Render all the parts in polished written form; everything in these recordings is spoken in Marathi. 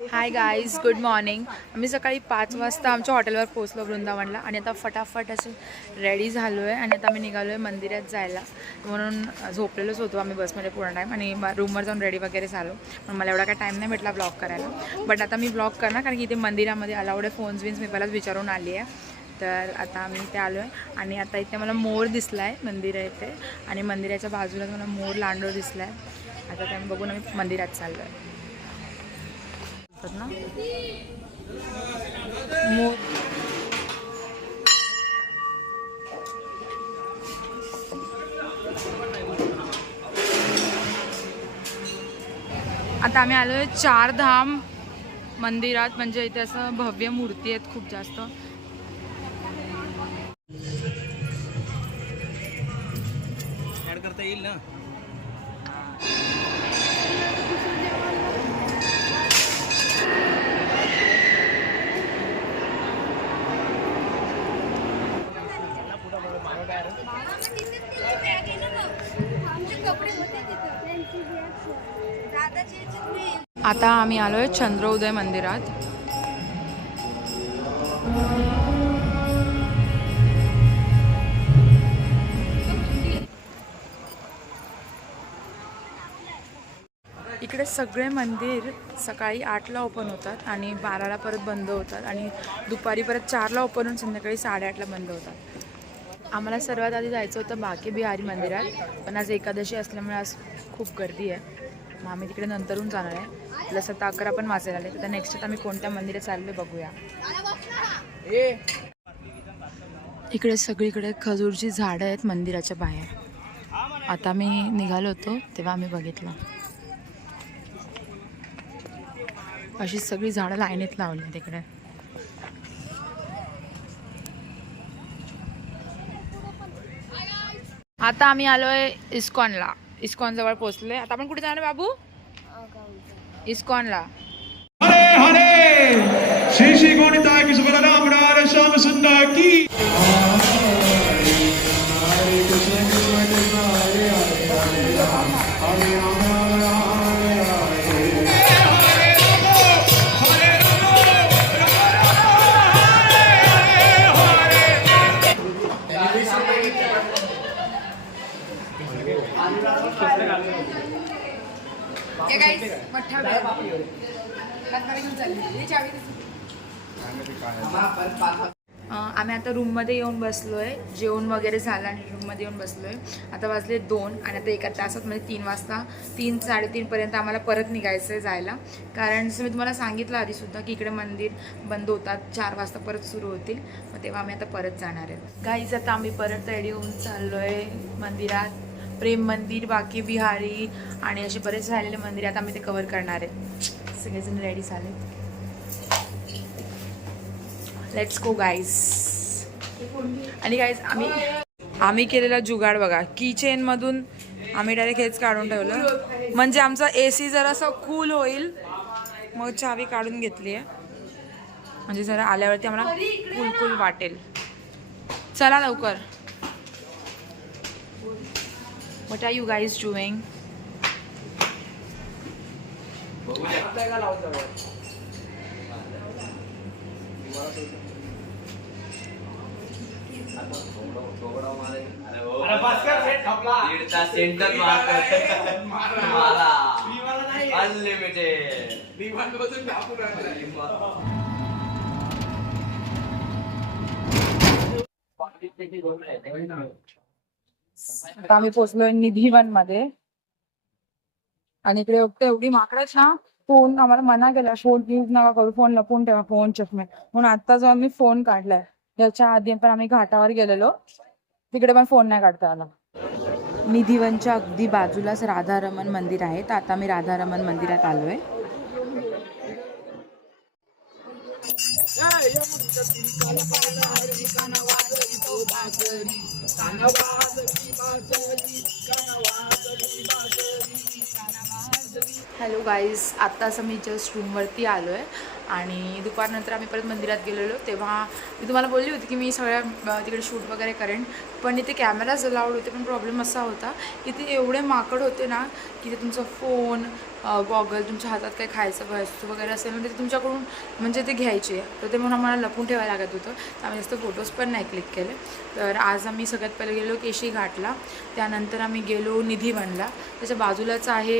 Hi guys, good morning. आम्ही सकाळी 5 वाजता आमच्या हॉटेलवर पोहोचलो वृंदावनला आणि आता फटाफट असे रेडी झालो आहे आणि आता आम्ही निघालो आहे मंदिरात जायला. म्हणून झोपलेलोच होतो आम्ही बसमध्ये पूर्ण टाईम आणि रूमवर जाऊन रेडी वगैरे झालो. पण मला एवढा काय टाईम नाही भेटला ब्लॉग करायला. बट आता मी ब्लॉग करणार कारण की इथे मंदिरामध्ये अलाउड आहे फोन्स विन्स मी पहिलाच विचारून आली आहे. तर आता आम्ही इथे आलो आहे आणि आता इथे मला मोर दिसला आहे मंदिर आहे इथे आणि मंदिराच्या बाजूला मला मोर लांडोर दिसला आहे. आता ते बघून आम्ही मंदिरात चाललो आहे ना. आता आम्ही आलो आहे चारधाम मंदिरात. म्हणजे इथे असं भव्य मूर्ती आहेत खूप जास्त. ऍड करता येईल ना. आता आम्ही आलोय चंद्रोदय मंदिरात. इकडे सगळे मंदिर सकाळी 8ला ओपन होतात आणि 12ला परत बंद होतात आणि दुपारी परत 4ला ओपन होऊन संध्याकाळी 8:30ला बंद होतात. आम्हाला सर्वात आधी जायचं होतं बाके बिहारी मंदिरात, पण आज एकादशी असल्यामुळे आज खूप गर्दी आहे. मग आम्ही तिकडे नंतरून जाणार आहे. प्लस आता 11 पण वाजायला आले. तर नेक्स्ट आम्ही कोणत्या मंदिरात चाललोय बघूया. इकडे सगळीकडे खजूरची झाडं आहेत मंदिराच्या बाहेर. आता मी निघालो होतो तेव्हा आम्ही बघितलं अशी सगळी झाडं लाईनीत लावली तिकडे. आता आम्ही आलोय इस्कॉनला. इस्कॉन जवळ पोहोचलोय. आता आपण कुठे जाणार बाबू? इस्कॉनला. हरे हरे श्री श्री गोविंदा की सुबलाम राम श्याम सुंदर की. हरे कृष्ण कृष्ण कृष्ण हरे हरे हरे राम हरे राम राम राम हरे हरे. आम्ही आता रूममध्ये येऊन बसलोय. जेवण वगैरे झालं आणि रूममध्ये येऊन बसलोय. आता वाजले 2 आणि आता एका तासात म्हणजे 3 वाजता 3-3:30पर्यंत आम्हाला परत निघायचं आहे जायला. कारण जसं मी तुम्हाला सांगितलं आधीसुद्धा की इकडे मंदिर बंद होतात, 4 वाजता परत सुरू होतील. मग तेव्हा आम्ही आता परत जाणार आहे. गाईज आता आम्ही परत रेडी होऊन चाललो आहे मंदिरात. प्रेम मंदिर, बाके बिहारी आणि असे बरेच राहिलेले मंदिर आता आम्ही ते कव्हर करणार आहे. सगळेजण रेडी झाले. Let's go guys. आणि गाईज आम्ही केलेला जुगाड बघा. की चेनमधून आम्ही डायरेक्ट हेच काढून ठेवलं म्हणजे आमचा AC जरासा कूल होईल. मग चावी काढून घेतली आहे म्हणजे जरा आल्यावरती आम्हाला कूल कूल वाटेल. चला लवकर. What are you guys doing? Centre unlimited. आता आम्ही पोहोचलोय निधिवन मध्ये आणि इकडे एवढी माकडं आहेत ना. फोन आम्हाला मना केला, फोन यूज नका करू, फोन लपवून ठेवा, फोन चष्मे. म्हणून आता जो आम्ही फोन काढलाय. याच्या आधी पण आम्ही घाटावर गेलेलो, तिकडे पण फोन नाही काढता आला. निधिवनच्या अगदी बाजूलाच राधारमण मंदिर आहे. तर आता मी राधारमण मंदिरात आलोय. हॅलो गाईज, आत्ता असं मी जस्ट रूमवरती आलो आहे आणि दुपारनंतर आम्ही परत मंदिरात गेलेलो. तेव्हा मी तुम्हाला बोलली होती की मी सगळ्या तिकडे शूट वगैरे करेन. पण इथे कॅमेराज अलाउड होते, पण प्रॉब्लेम असा होता की ते एवढे माकड होते ना की ते तुमचा फोन गॉगल तुमच्या हातात काही खायचं वस्तू वगैरे असेल ना ते तुमच्याकडून म्हणजे ते घ्यायचे. तर ते म्हणून आम्हाला लपून ठेवायला लागत होतं, तर आम्ही जास्त फोटोज पण नाही क्लिक केले. तर आज आम्ही सगळ्यात पहिले गेलो केशी घाटला, त्यानंतर आम्ही गेलो निधिवनला, त्याच्या बाजूलाच आहे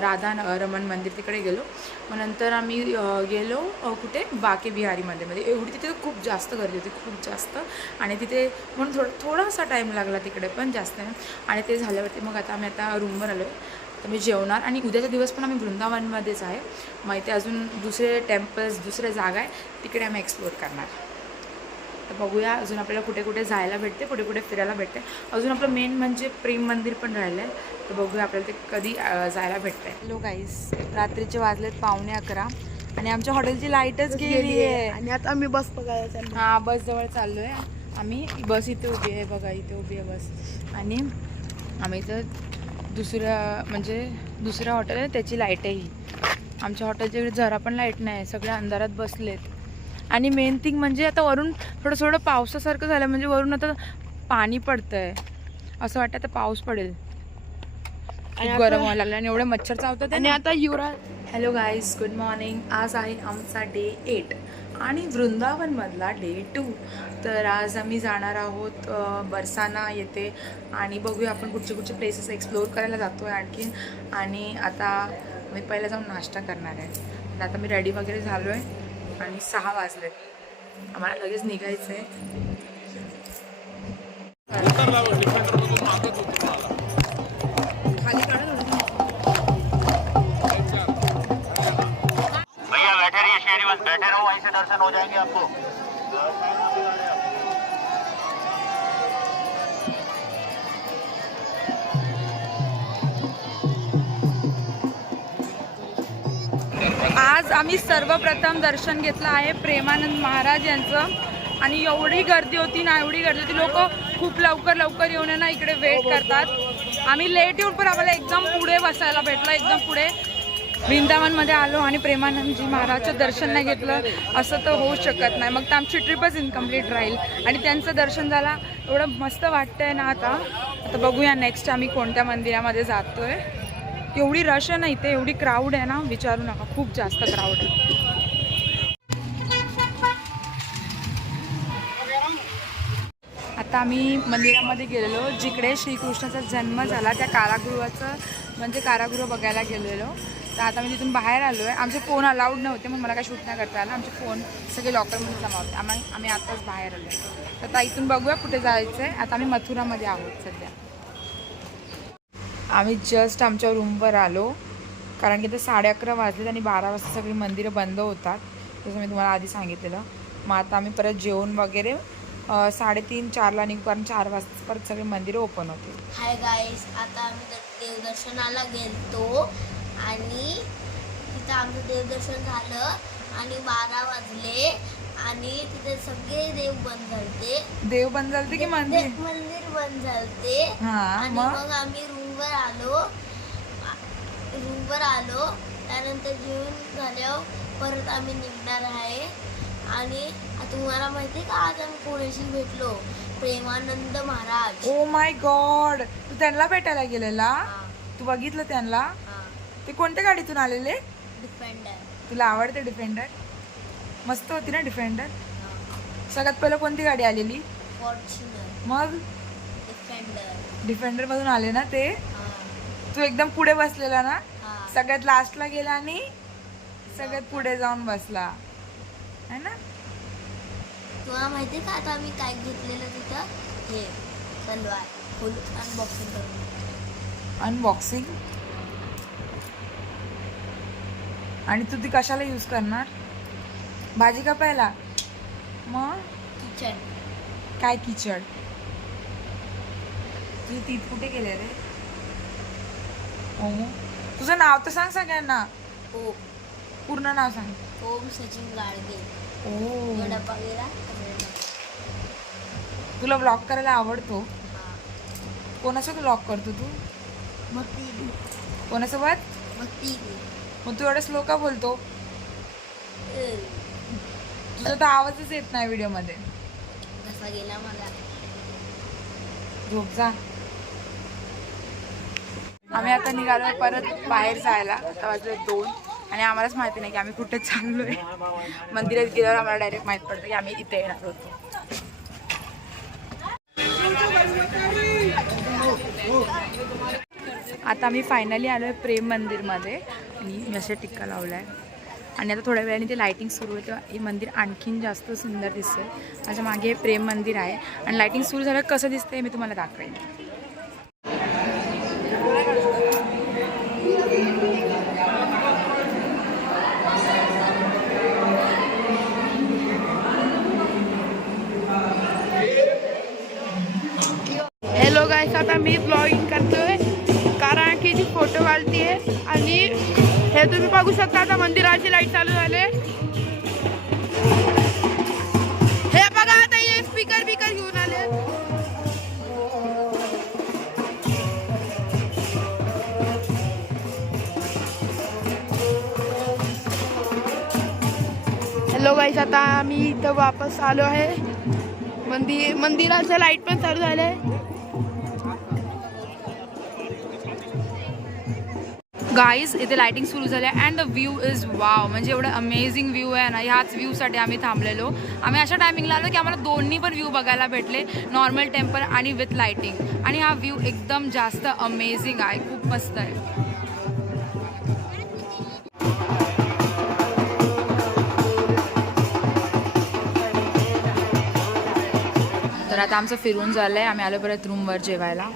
राधा रमण मंदिर, तिकडे गेलो. मग नंतर आम्ही गेलो कुठे बाके बिहारी मध्ये एवढी तिथे खूप जास्त गर्दी होती, खूप जास्त. आणि तिथे म्हणून थोडासा टाईम लागला तिकडे, पण जास्त नाही. आणि ते झाल्यावरती मग आम्ही आता रूमवर आलो आहे. तर मी जेवणार आणि उद्याचा दिवस पण आम्ही वृंदावनमध्येच आहे. मग इथे अजून दुसरे टेम्पल्स दुसऱ्या जागा आहे, तिकडे आम्ही एक्सप्लोअर करणार. तर बघूया अजून आपल्याला कुठे कुठे जायला भेटते, कुठे कुठे फिरायला भेटते. अजून आपलं मेन म्हणजे प्रेम मंदिर पण राहिलं आहे, तर बघूया आपल्याला ते कधी जायला भेटतं आहे. हॅलो गाईस, रात्रीचे वाजलेत 11:15 आणि आमच्या हॉटेलची लाईटच गेली आहे. आणि आता आम्ही बस बघायला चाललो. हां, बस जवळ चाललो आहे आम्ही. बस इथे उभी आहे बघा, इथे उभी आहे बस. आणि आम्ही तर दुसऱ्या हॉटेल आहे त्याची लाईट आहे ही. आमच्या हॉटेलच्या इकडे जरा पण लाईट नाही, सगळे अंधारात बसलेत. आणि मेन थिंग म्हणजे आता वरून थोडं पावसासारखं झालं, म्हणजे वरून आता पाणी पडतंय, असं वाटतं आता पाऊस पडेल. खूप गरम व्हायला लागलं आणि एवढे मच्छर चावतात. आणि आता हॅलो गाईज, गुड मॉर्निंग. आज आहे आमचा डे 8 आणि वृंदावनमधला डे 2. तर आज आम्ही जाणार आहोत बरसाना येथे आणि बघूया आपण कुठचे प्लेसेस एक्सप्लोअर करायला जातो आहे आणखीन. आणि आता मी पहिला जाऊन नाश्ता करणार आहे. आता मी रेडी वगैरे झालो आहे आणि 6 वाजले, आम्हाला लगेच निघायचं आहे. भैया बैठे रहिए, शेरवन बैठे रहो, वहीं से दर्शन हो जाएंगे आपको. आज आम्ही सर्वप्रथम दर्शन घेतलं आहे प्रेमानंद महाराज यांचं. आणि एवढी गर्दी होती ना, एवढी गर्दी होती, लोक खूप लवकर येऊन ना इकडे वेट करतात. आम्ही लेट येऊन पण आम्हाला एकदम पुढे बसायला भेटलं, एकदम पुढे वृंदावनमध्ये आलो आणि प्रेमानंदजी महाराजचं दर्शन नाही घेतलं असं तर होऊच शकत नाही. मग तर आमची ट्रिपच इनकम्प्लीट राहील. आणि त्यांचं दर्शन झाला, एवढं मस्त वाटतंय ना. आता बघूया नेक्स्ट आम्ही कोणत्या मंदिरामध्ये जातोय. एवढी रश आहे ना इथे, एवढी क्राऊड आहे ना, विचारू नका, खूप जास्त क्राऊड आहे. आता आम्ही मंदिरामध्ये गेलेलो जिकडे श्रीकृष्णाचा जन्म झाला, त्या कारागृह बघायला गेलेलो. तर आता मी तिथून बाहेर आलो आहे. आमचे फोन अलाउड नव्हते, मग मला काय शूट नाही करता आलं. आमचे फोन सगळे लॉकरमध्ये जमा होते. आम्ही आताच बाहेर आलो आहे. तर आता इथून बघूया कुठे जायचं आहे. आता आम्ही मथुरामध्ये आहोत सध्या. आम्ही जस्ट आमच्या रूमवर आलो, कारण की ते 11:30 वाजलेत आणि 12 वाजता सगळी मंदिरं बंद होतात, जसं मी तुम्हाला आधी सांगितलेलं. मग आता आम्ही परत जेवण वगैरे 3:30-4ला निघू, कारण 4 वाजता परत सगळी मंदिरं ओपन होते. हाय गाईस, आता आम्ही देवदर्शनाला गेलतो आणि तिथं आमचं देवदर्शन झालं आणि 12 वाजले आणि तिथे सगळे देव बंद झालते. देव बंद झालते की मंदिर बंद झालते. आणि मग आम्ही रूमवर आलो. त्यानंतर जेवण झाल्यावर परत आम्ही निघणार आहे. आणि तुम्हाला माहिती का आज आम्ही कोणाशी भेटलो? Premanand Maharaj. Oh my God, तू त्यांना भेटायला गेलेला? तू बघितलं त्यांना? ते कोणत्या गाडीतून आलेले? डिफेंडर. तुला आवडते डिफेंडर? मस्त होती ना डिफेंडर. सगळ्यात पहिलं कोणती गाडी आलेली? फॉर्च्युनर. मग डिफेंडर मधून आले ना ते. तू एकदम पुढे बसलेला ना, सगळ्यात लास्टला गेला आणि सगळ्यात पुढे जाऊन बसला है ना. तुम्हाला माहिती का आता आम्ही काय घेतलेलं तिथं? हे तलवार. अनबॉक्सिंग करून. अनबॉक्सिंग? आणि तू ती कशाला यूज करणार? भाजी कापायला? मग किचन. काय किचड? तुझी तीत कुठे गेले रे? ओम, तुझं नाव तर सांग सगळ्यांना. ओम. पूर्ण नाव सांग. ओम सचिन गाडगे. ओ, डब्बा गेला. तुला ब्लॉग करायला आवडतो? कोणासोबत ब्लॉग करतो तू? भक्ती. कोणासोबत? भक्ती. मग तू एवढं स्लो का बोलतो? तुझा तर आवाजच येत नाही व्हिडिओ मध्ये. कसा गेला मला? झोप जा. आम्ही आता निघालोय परत बाहेर जायला. आता वाजले 2 आणि आम्हालाच माहिती नाही की आम्ही कुठे चाललोय. मंदिरात गेल्यावर आम्हाला डायरेक्ट माहीत पडतं की आम्ही इथे येणार होतो. आता आम्ही फायनली आलो आहे प्रेम मंदिरमध्ये आणि मी असे टिक्का लावला आहे. आणि आता थोड्या वेळाने ते लायटिंग सुरू होतं. हे मंदिर आणखीन जास्त सुंदर दिसतं. माझ्या मागे हे प्रेम मंदिर आहे आणि लायटिंग सुरू झालं कसं दिसतंय मी तुम्हाला दाखवेन. हॅलो गाईस, आता मी ब्लॉगिंग करतोय कारण की ती फोटो काढते आणि हे तुम्ही बघू शकता. आता मंदिराची लाईट चालू झाले. हे बघा आता हे स्पीकर घेऊन आले. हॅलो गाईस, आता आम्ही इथं वापस आलो आहे. मंदिराचं लाईट पण चालू झालंय. गाईज इथे लायटिंग सुरू झाली आहे and the view is wow. म्हणजे एवढं अमेझिंग व्ह्यू आहे ना. ह्याच व्ह्यूसाठी आम्ही थांबलेलो. आम्ही अशा टायमिंगला आलो की आम्हाला दोन्ही पण व्ह्यू बघायला भेटले, नॉर्मल टेम्पर आणि विथ लायटिंग. आणि हा व्ह्यू एकदम जास्त अमेझिंग आहे, खूप मस्त आहे. तर आता आमचं फिरून झालं आहे. आम्ही आलो परत रूमवर जेवायला.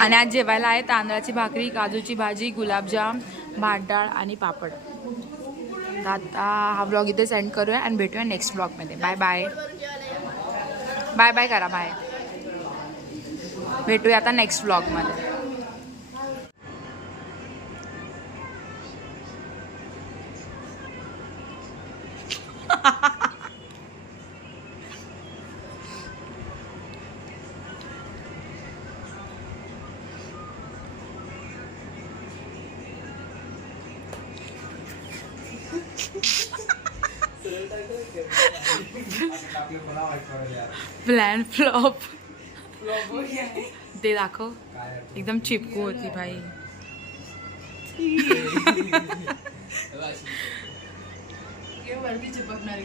आणि आज जेवायला आहे तांदळाची भाकरी, काजूची भाजी, गुलाबजाम, भात डाळ आणि पापड. तर आता हा व्लॉग इथे सेंड करूया आणि भेटूया नेक्स्ट व्लॉगमध्ये. Bye bye. बाय बाय करा. बाय. भेटूया आता नेक्स्ट व्लॉगमध्ये. Plan flop. ते दाखव. एकदम चिपकू होती भाई. वरती चिपकणार.